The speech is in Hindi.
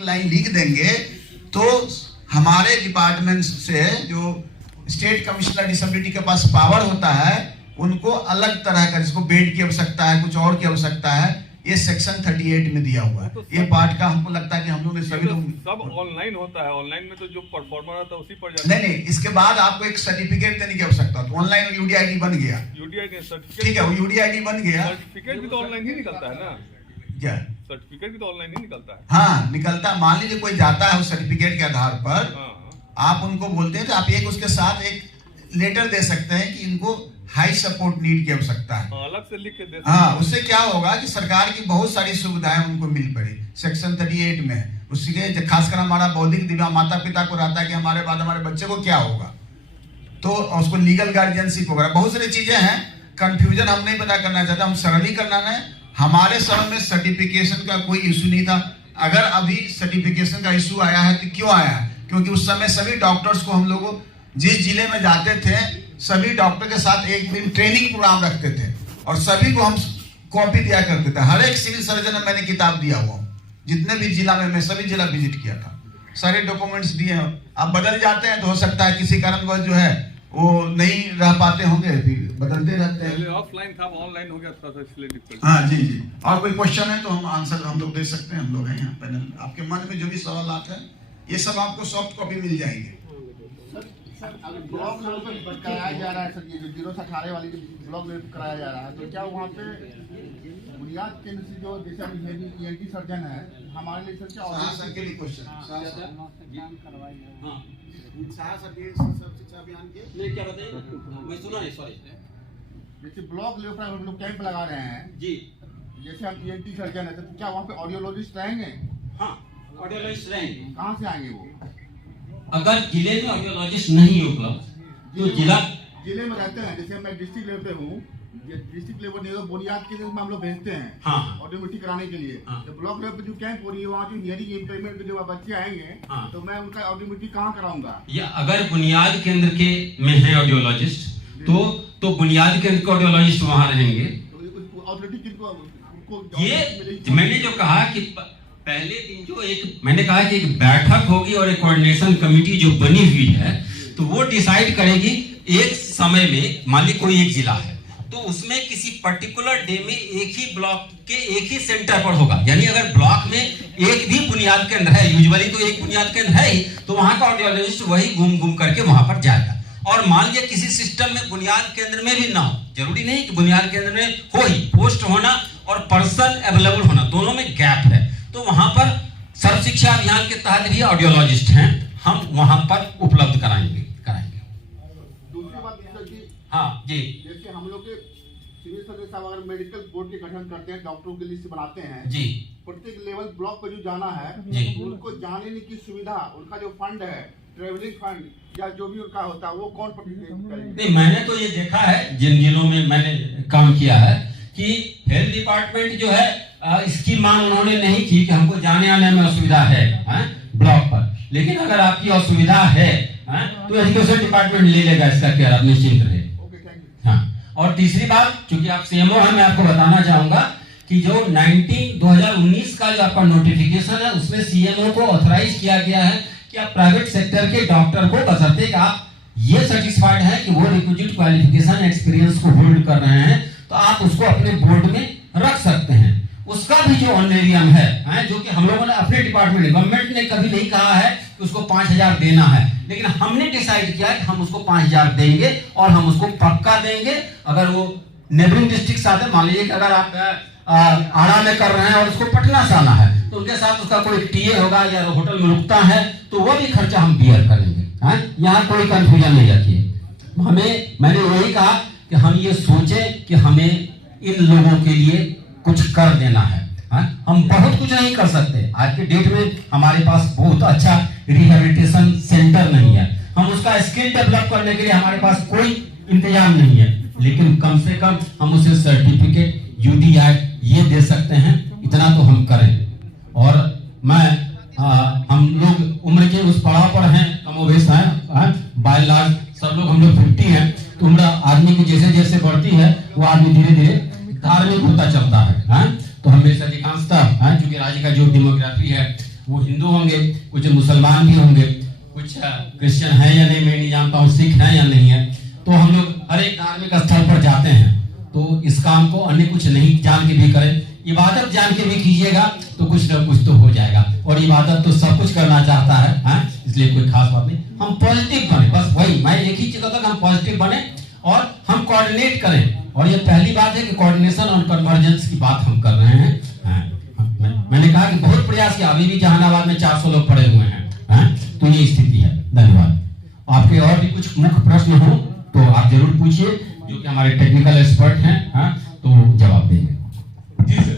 लाइन लिख देंगे तो हमारे डिपार्टमेंट से जो स्टेट कमिश्नर डिसेबिलिटी के पास पावर होता है, उनको अलग तरह का, जिसको बेड की आवश्यकता है, कुछ और की आवश्यकता है, ये सेक्शन 38 में दिया हुआ है। तो ये पार्ट का हमको लगता है कि हम लोग ने सभी लोग सब ऑनलाइन होता है, ऑनलाइन में तो जो परफॉर्मर आता है उसी पर नहीं नहीं, इसके बाद आपको एक सर्टिफिकेट देने की आवश्यकता है। तो ऑनलाइन यूडीआईडी बन गया, यूडीआईडी सर्टिफिकेट, ठीक है, वो यूडीआईडी बन गया। सर्टिफिकेट भी तो ऑनलाइन ही निकलता है ना, क्या सर्टिफिकेट भी तो ऑनलाइन ही निकलता है। हाँ निकलता है। मान लीजिए कोई जाता है उस सर्टिफिकेट के आधार पर, आप उनको बोलते हैं तो आप एक उसके साथ एक लेटर दे सकते हैं कि इनको हाई सपोर्ट नीड की आवश्यकता है, अलग से लिख के दे। हाँ, उससे क्या होगा कि सरकार की बहुत सारी सुविधाएं उनको मिल पड़ी सेक्शन 38 में। उसके खासकर हमारा बौद्धिक दिव्यांग माता पिता को रहता है कि हमारे बाद हमारे बच्चे को क्या होगा, तो उसको लीगल गार्जियनशिप वगैरह बहुत सारी चीजें हैं। कंफ्यूजन हम नहीं पता करना चाहते, हम सरलीकरण है। हमारे समय में सर्टिफिकेशन का कोई इशू नहीं था। अगर अभी सर्टिफिकेशन का इशू आया है तो क्यों आया है? क्योंकि उस समय सभी डॉक्टर्स को हम लोग जिस जिले में जाते थे, सभी डॉक्टर के साथ एक दिन ट्रेनिंग प्रोग्राम रखते थे और सभी को हम कॉपी दिया करते थे। हर एक सिविल सर्जन में मैंने किताब दिया हुआ, जितने भी जिला में, मैं सभी जिला विजिट किया था, सारे डॉक्यूमेंट्स दिए हैं। अब बदल जाते हैं तो हो सकता है किसी कारणवश जो है वो नहीं रह पाते होंगे, फिर बदलते रहते हैं। ऑफलाइन था, ऑनलाइन हो गया था, इसलिए डिफिकल्ट। हाँ जी जी। और कोई क्वेश्चन है तो हम आंसर हम लोग दे सकते हैं, हम लोग हैं यहाँ पैनल। आपके मन में जो भी सवाल आते हैं ये सब आपको सॉफ्ट कॉपी मिल जाएंगे। सर अगर ब्लॉक लेवल पर कराया जा रहा है, सर ये जो 0 से 18 वाली जो ब्लॉक लेवल पर कराया जा रहा है, तो क्या वहाँ पे बुनियाद केंद्र से जो जैसे ENT सर्जन है हमारे लिए सर क्या सर के लिए क्वेश्चन नहीं क्या बताइए, मैं सुना नहीं, सॉरी। जैसे ब्लॉक लेवल पर हम लोग कैंप लगा रहे हैं जी, जैसे हम ENT सर्जन है, तो क्या वहाँ पे ऑडियोलॉजिस्ट रहेंगे? हाँ ऑडियोलॉजिस्ट रहेंगे। कहाँ से आएंगे वो? अगर जिले में ऑडियोलॉजिस्ट नहीं उपलब्ध तो जिले में रहते हैं, जैसे मैं डिस्ट्रिक्ट लेवल पे हूँ, डिस्ट्रिक्ट लेवल नहीं तो बुनियाद के लेवल में हम लोग भेजते हैं हाँ ऑडियोमेट्री कराने के लिए। हाँ। तो ब्लॉक लेवल पे जो कैंप हो रही है वहाँ जो हियरिंग इम्प्लीमेंट जो बच्चे आएंगे, हाँ। तो मैं उनका ऑडियोमेट्री कहाँ कराऊंगा? या अगर बुनियाद केंद्र के में है ऑडियोलॉजिस्ट तो बुनियाद केंद्र के ऑडियोलॉजिस्ट वहाँ रहेंगे। ऑथोरिटी किनको ये मैंने जो कहा कि पहले दिन जो मैंने कहा कि एक बैठक होगी और एक कोऑर्डिनेशन कमेटी जो बनी हुई है, तो वो डिसाइड करेगी एक समय में, मान ली कोई एक जिला है तो उसमें किसी पर्टिकुलर डे में एक ही ब्लॉक के एक ही सेंटर पर होगा। यानी अगर ब्लॉक में एक भी बुनियाद केंद्र है, यूजुअली तो एक बुनियाद केंद्र है ही, तो वहां का ऑडियोलॉजिस्ट वही घूम करके वहां पर जाएगा। और मान लिया किसी सिस्टम में बुनियाद केंद्र में भी ना हो, जरूरी नहीं कि बुनियाद केंद्र में हो ही, पोस्ट होना और पर्सन अवेलेबल होना दोनों में गैप है, तो वहां पर सर्व शिक्षा अभियान के तहत भी ऑडियोलॉजिस्ट हैं, हम वहां पर उपलब्ध कराएंगे। दूसरी बात सर जी, हाँ जी, जैसे हम लोग के सिविल सर्जन साहब अगर मेडिकल बोर्ड के गठन करते हैं, डॉक्टरों की लिस्ट बनाते हैं जी, प्रत्येक लेवल ब्लॉक पर जो जाना है जी, उनको जाने की सुविधा, उनका जो फंड है, ट्रेवलिंग फंड या जो भी उनका होता है, वो कौन प्रतिनिधित्व करेंगे? नहीं मैंने तो ये देखा है जिन जिलों में मैंने काम किया है कि हेल्थ डिपार्टमेंट जो है इसकी मांग उन्होंने नहीं की कि हमको जाने आने में असुविधा है ब्लॉक पर, लेकिन अगर आपकी असुविधा है तो एजुकेशन डिपार्टमेंट ले लेगा इसका केयर, आप निश्चिंत रहे। हाँ, और तीसरी बात, क्योंकि आप सीएमओ हैं, मैं आपको बताना चाहूंगा कि जो 2019 का जो आपका नोटिफिकेशन है उसमें सीएमओ को ऑथराइज किया गया है कि आप प्राइवेट सेक्टर के डॉक्टर को बशर्ते कि आप ये सर्टिफाइड है कि वो रिक्विजिट क्वालिफिकेशन एक्सपीरियंस को होल्ड कर रहे हैं, तो आप उसको अपने बोर्ड में रख सकते हैं। उसका भी जो ऑनरेरियम है जो कि हम लोगों ने अपने डिपार्टमेंट, गवर्नमेंट ने कभी नहीं कहा है कि उसको 5,000 देना है, लेकिन हमने डिसाइड किया कि हम उसको 5,000 देंगे और हम उसको पक्का देंगे। अगर वो नेबरिंग डिस्ट्रिक्ट साथ है, मान लीजिए कि अगर आप आड़ा में कर रहे हैं और उसको पटना से आना है, तो उनके साथ उसका कोई टीए होगा या होटल में रुकता है तो वो भी खर्चा हम बियर करेंगे। यहाँ कोई कंफ्यूजन नहीं रखिए। मैंने यही कहा कि हम ये सोचें कि हमें इन लोगों के लिए कुछ कर देना है। हम बहुत कुछ नहीं कर सकते, आज के डेट में हमारे पास बहुत अच्छा रिहेबिलिटेशन सेंटर नहीं है, हम उसका स्किल डेवलप करने के लिए हमारे पास कोई इंतजाम नहीं है, लेकिन कम से कम हम उसे सर्टिफिकेट, UDI ये दे सकते हैं, इतना तो हम करें। और हम लोग उम्र के उस पड़ाव पर हैं, कमोबेश हैं, बाय लार्ज सब लोग हम लोग 50 हैं, तो उम्र आदमी की जैसे जैसे बढ़ती है वो आदमी धीरे धीरे धार्मिक होता चलता है। तो हम में से अधिकांशतः चूंकि राज्य का जो डेमोग्राफी है वो हिंदू होंगे, कुछ मुसलमान भी होंगे, कुछ क्रिश्चियन है या नहीं मैं नहीं जानता हूँ, सिख है या नहीं है। तो हम लोग हर एक धार्मिक स्थल पर जाते हैं, तो इस काम को अन्य कुछ नहीं जान के भी करें, इबादत जान के भी कीजिएगा तो कुछ ना कुछ तो हो जाएगा। और इबादत तो सब कुछ करना चाहता है, इसलिए कोई खास बात नहीं। हम पॉजिटिव बने, बस वही मैं एक ही चीज कहता हूं, हम पॉजिटिव बने और हम कोऑर्डिनेट करें। और ये पहली बात है कि कोऑर्डिनेशन और कन्वर्जेंस की बात हम कर रहे हैं। मैंने कहा कि बहुत प्रयास किया, अभी भी जहानाबाद में 400 लोग पड़े हुए हैं, तो ये स्थिति है। धन्यवाद। आपके और भी कुछ मुख्य प्रश्न हो तो आप जरूर पूछिए, जो कि हमारे टेक्निकल एक्सपर्ट हैं, तो जवाब देंगे। जी सर।